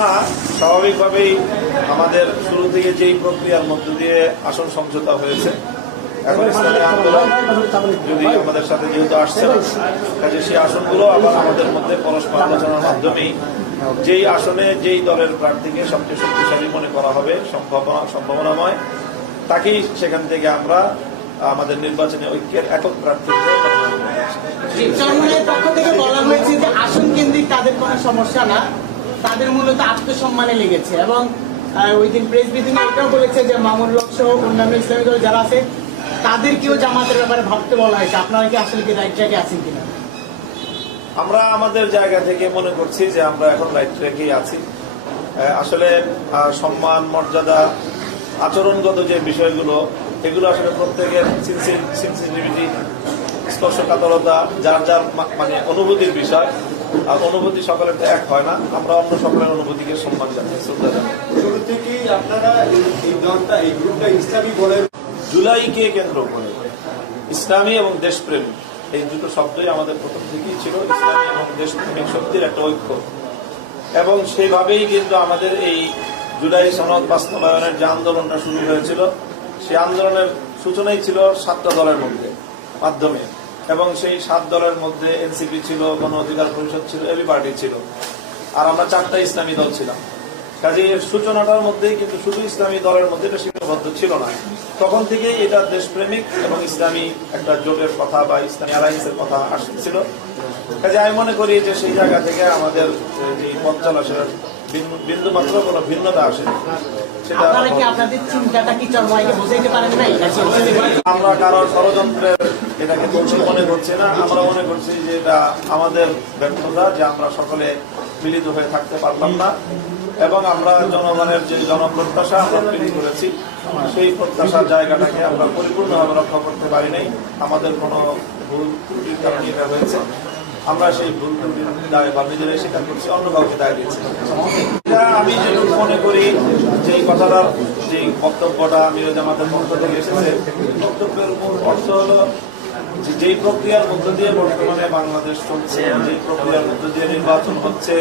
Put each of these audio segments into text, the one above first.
না, স্বাভাবিকভাবেই আমাদের শুরু থেকে যেই প্রক্রিয়ার মধ্য দিয়ে আসন সমঝোতা হয়েছে, এখন ইসলামী আন্দোলন যদি আমাদের সাথে যেহেতু আসছে না, কাজে সেই আসনগুলো আবার আমাদের মধ্যে পরস্পর আলোচনার মাধ্যমেই যেই আসনে যেই দলের প্রার্থীকে সবচেয়ে শক্তিশালী মনে করা হবে, সম্ভাবনাময়, তাকেই সেখান থেকে আমরা আমাদের নির্বাচনে ঐক্যের একক প্রার্থীদের পক্ষ থেকে বলা হয়েছে যে আসন কেন্দ্রিক তাদের কোনো সমস্যা না, তাদের মূলত আত্মসম্মানে লেগেছে। এবং ওই দিন প্রেস ব্রিফিংয়ে এটাও বলেছে যে মামুনুল হক সহ অন্যান্য ইসলামী দল যারা আছে তাদেরকেও জামাতের ব্যাপারে ভাবতে বলা হয়েছে। আপনারা কি আসলে কি রাইট ট্র্যাকে আছেন কিনা? আমরা আমাদের জায়গা থেকে মনে করছি যে আমরা এখন রাইট ট্র্যাকেই আছি। আসলে সম্মান, মর্যাদা, আচরণগত যে বিষয়গুলো, এগুলো আসলে প্রত্যেকের সেনসিটিভিটি, স্পর্শকাতরতা, যার যার মানে অনুভূতির বিষয়। আর অনুভূতি সকলের তো এক হয় না। আমরা অন্য সকলের অনুভূতিকে সম্মান জানাই, শ্রদ্ধা জানাই। শুরু থেকেই আপনারা এই দলটা, এই গ্রুপটা ইসলামী বলেন। জুলাইকে কেন্দ্র করে ইসলামী এবং দেশপ্রেমী এই দুটো শব্দই আমাদের প্রথম থেকেই ছিল। ইসলামী এবং দেশপ্রেমিক শক্তির একটা ঐক্য, এবং সেইভাবেই কিন্তু আমাদের এই জুলাই সনদ বাস্তবায়নের যে আন্দোলনটা শুরু হয়েছিল, সেই আন্দোলনের সূচনাই ছিল 7টা দলের মাধ্যমে, এবং সেই 7 দলের মধ্যে এনসিপি ছিল, গণ অধিকার পরিষদ ছিল, এবি পার্টি ছিল, আর আমরা 4টা ইসলামী দল ছিলাম। কাজে এর সূচনাটার মধ্যেই কিন্তু শুধু ইসলামী দলের মধ্যে এটা সীমাবদ্ধ ছিল না। তখন থেকেই এটা দেশপ্রেমিক এবং ইসলামী একটা জোটের কথা বা ইসলামী অ্যালায়েন্সের কথা আসছিল। কাজে আমি মনে করি যে সেই জায়গা থেকে আমাদের যে পথ চলা সেটা বিন্দুমাত্র কোনো ভিন্নতা আসে। আমরা কারোর ষড়যন্ত্রের এটাকে দোষী মনে করছি না। আমরা মনে করছি যে এটা আমাদের ব্যর্থতা যে আমরা সকলে মিলিত হয়ে থাকতে পারলাম না, এবং আমরা জনগণের যে জনপ্রত্যাশা আমরা তৈরি করেছি, সেই প্রত্যাশার জায়গাটাকে আমরা পরিপূর্ণভাবে রক্ষা করতে পারি নাই। আমাদের কোনো ভুল ত্রুটির কারণে এটা হয়েছে। আমরা সেই ভুল ত্রুটির দায় বা নিজেরাই স্বীকার করছি, অন্য কাউকে দায় দিচ্ছি। এটা আমি যেটুকু মনে করি যে কথাটার যে বক্তব্যটা আমির জামাতের পক্ষ থেকে এসেছে, বক্তব্যের মূল অর্থ হলো যেই প্রক্রিয়ার মধ্য দিয়ে বর্তমানে বাংলাদেশ চলছে, যে প্রক্রিয়ার মধ্য দিয়ে নির্বাচন হচ্ছে,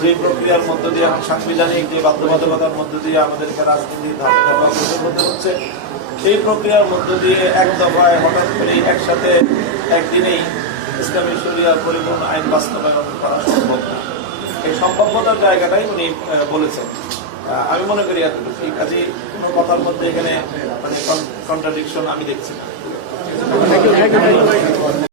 যে প্রক্রিয়ার মধ্য দিয়ে সাংবিধানিক যে বাধ্যবাধকতার মধ্য দিয়ে আমাদেরকে রাজনীতির ধাপে ধাপে অগ্রসর করতে হচ্ছে, সেই প্রক্রিয়ার মধ্য দিয়ে এক দফায় হঠাৎ করেই একসাথে একদিনেই ইসলামী শরিয়ার পরিপূর্ণ আইন বাস্তবায়ন করা সম্ভব না। এই সম্ভাব্যতার জায়গাটাই উনি বলেছেন। আমি মনে করি এতটুকু। কাজেই কোনো কথার মধ্যে এখানে মানে কন্ট্রাডিকশন আমি দেখছি না।